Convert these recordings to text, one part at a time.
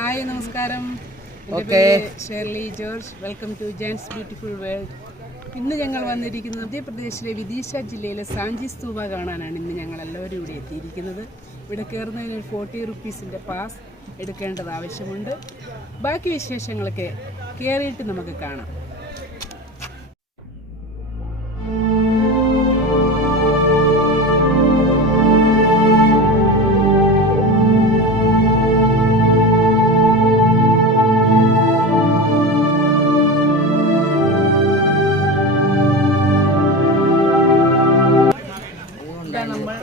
Hi നമസ്കാരം. എൻ്റെ പേര് Shirley George. Welcome to Jen's beautiful world. ഇന്ന് ഞങ്ങൾ വന്നിരിക്കുന്നത് മധ്യപ്രദേശിലെ വിദിഷ ജില്ലയിലെ സാഞ്ചി സ്തൂപ കാണാനാണ്. ഇന്ന് ഞങ്ങൾ എല്ലാവരും ഇവിടെ എത്തിയിരിക്കുന്നത്. ഇവിടെ കയറുന്നതിന് ഒരു 40 റുപ്പീസിൻ്റെ പാസ് എടുക്കേണ്ടത് ആവശ്യമുണ്ട്. ബാക്കി വിശേഷങ്ങളൊക്കെ കയറിയിട്ട് നമുക്ക് കാണാം. നമ്മൾ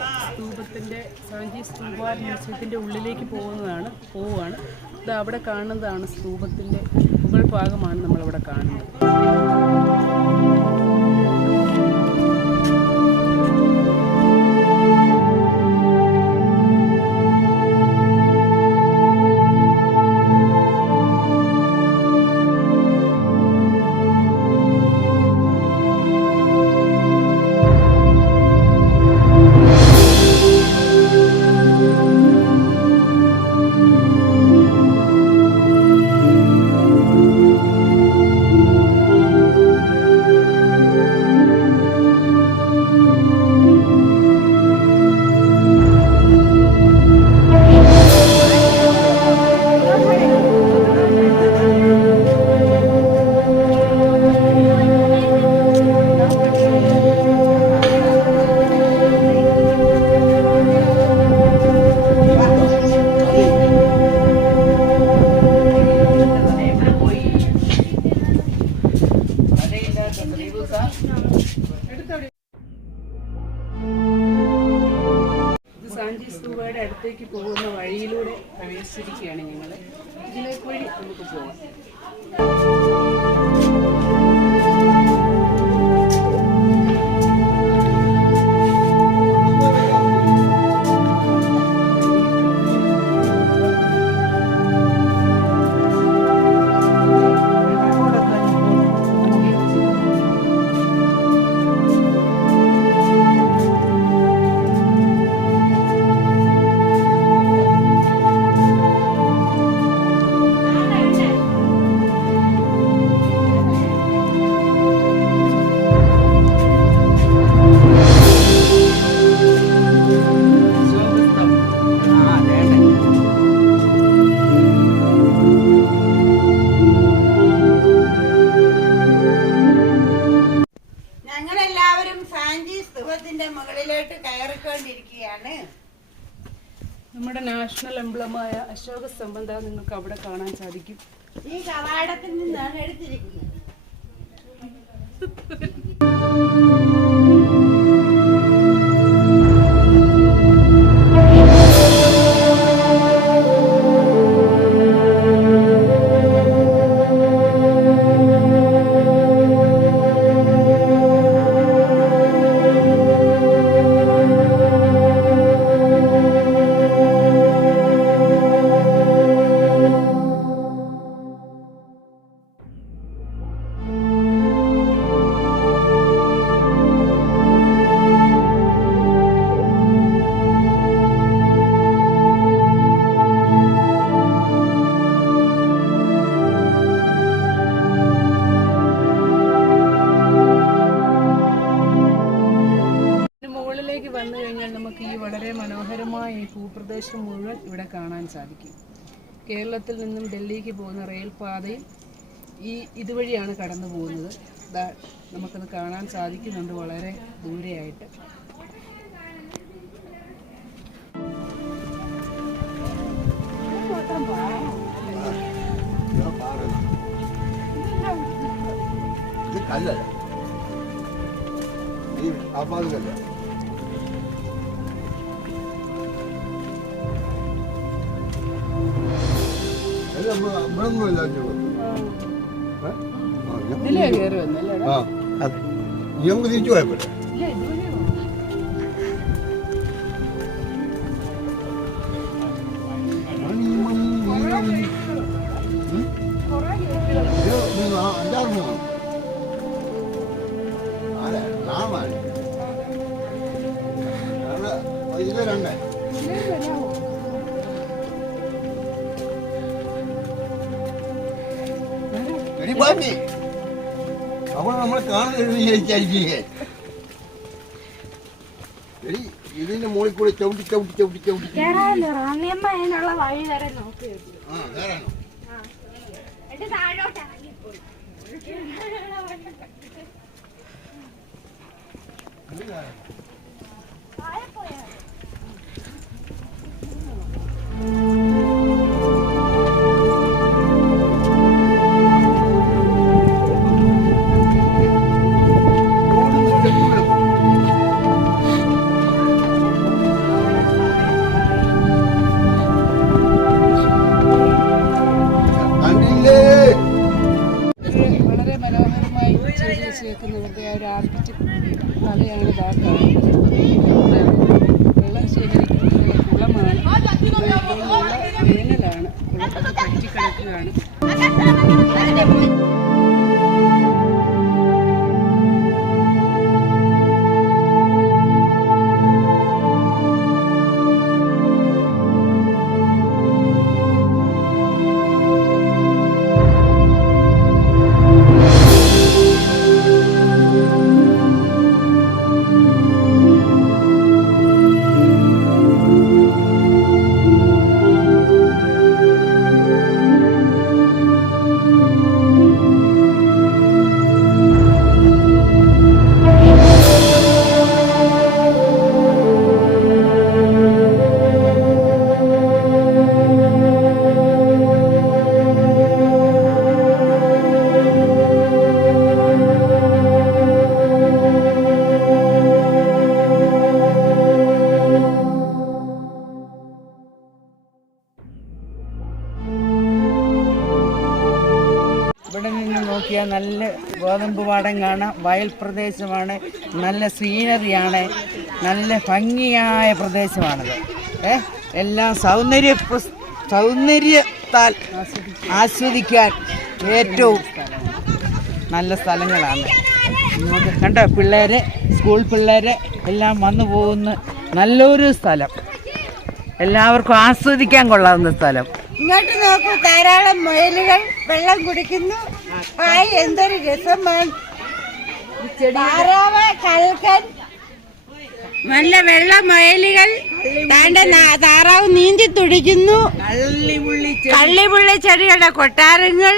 സാഞ്ചി സ്തൂപ മ്യൂസിയത്തിൻ്റെ ഉള്ളിലേക്ക് പോവുകയാണ്. ഇത് അവിടെ കാണുന്നതാണ് സ്തൂപത്തിൻ്റെ മുകൾ ഭാഗമാണ് നമ്മളിവിടെ കാണുന്നത്. സാഞ്ചി സ്തൂപയുടെ അടുത്തേക്ക് പോകുന്ന വഴിയിലൂടെ പ്രവേശിച്ചിരിക്കുകയാണ് ഞങ്ങൾ. ഇതിലേക്ക് വഴി നമുക്ക് പോകാം. മുകളിലോട്ട് കയറിക്കൊണ്ടിരിക്കുകയാണ്. നമ്മുടെ നാഷണൽ എംബ്ലമായ അശോക സ്തംഭം നിങ്ങൾക്ക് അവിടെ കാണാൻ സാധിക്കും. ഈ കവാടത്തിൽ നിന്നാണ് എടുത്തിരിക്കുന്നത്. വന്നു കഴിഞ്ഞാൽ നമുക്ക് ഈ വളരെ മനോഹരമായ ഈ ഭൂപ്രദേശം മുഴുവൻ ഇവിടെ കാണാൻ സാധിക്കും. കേരളത്തിൽ നിന്നും ഡൽഹിക്ക് പോകുന്ന റെയിൽ പാതയും ഇതുവഴിയാണ് കടന്നു പോകുന്നത്. നമുക്കത് കാണാൻ സാധിക്കുന്നുണ്ട് വളരെ ദൂരെയായിട്ട്. ഇതിലേ കയറി വന്നല്ലേ? നമുക്ക് തിരിച്ചു പോയപ്പോലെ ഇത് 2 എടി ബാക്കി അവൾ നമ്മളെ കാണുന്നത് വിചാരിച്ചിരിക്കേ. എടി ഇതിന്റെ മുകളിൽ കൂടെ ചവിട്ടി ചവിട്ടി ചവിട്ടി ചവിട്ടി അതിനുള്ള വഴി വരെ നോക്കി ആ കേറാനോ? താഴോട്ട് ഇറങ്ങിപ്പോയി. വളരെ മനോഹരമായി ചെയ്ത് വെച്ചേക്കുന്നവരുടെ ആ ഒരു ആർക്കിടെക്ട് കലയാണ് ഇതാ കാണുന്നത്. വെള്ളം ശേഖരിക്കുന്ന കുളമാണ്. ഇപ്പോൾ നല്ല വേനലാണ്, കുളത്തിൽ പറ്റിക്കിടക്കുകയാണ്. ഇവിടെ നിന്ന് നോക്കിയാൽ നല്ല ഗോതമ്പ് പാടം കാണാം. വയൽ പ്രദേശമാണ്, നല്ല സീനറിയാണ്, നല്ല ഭംഗിയായ പ്രദേശമാണിത്. എല്ലാം സൗന്ദര്യത്താൽ ആസ്വദിക്കാൻ ഏറ്റവും നല്ല സ്ഥലങ്ങളാണ്. നമുക്ക് കണ്ടോ, പിള്ളേര്, സ്കൂൾ പിള്ളേര് എല്ലാം വന്നു പോകുന്ന നല്ലൊരു സ്ഥലം, എല്ലാവർക്കും ആസ്വദിക്കാൻ കൊള്ളാവുന്ന സ്ഥലം. ഇങ്ങോട്ട് നോക്കൂ, ധാരാളം മുയലുകൾ വെള്ളം കുടിക്കുന്നു. ഹായ്, എന്തൊരു രസമാണ്. താറാവ്, കൽക്കൻ, നല്ല വെള്ള മുയലുകൾ. താറാവ് നീന്തി തുടിക്കുന്നു. കള്ളിപുള്ളി ചെടികളുടെ കൊട്ടാരങ്ങൾ,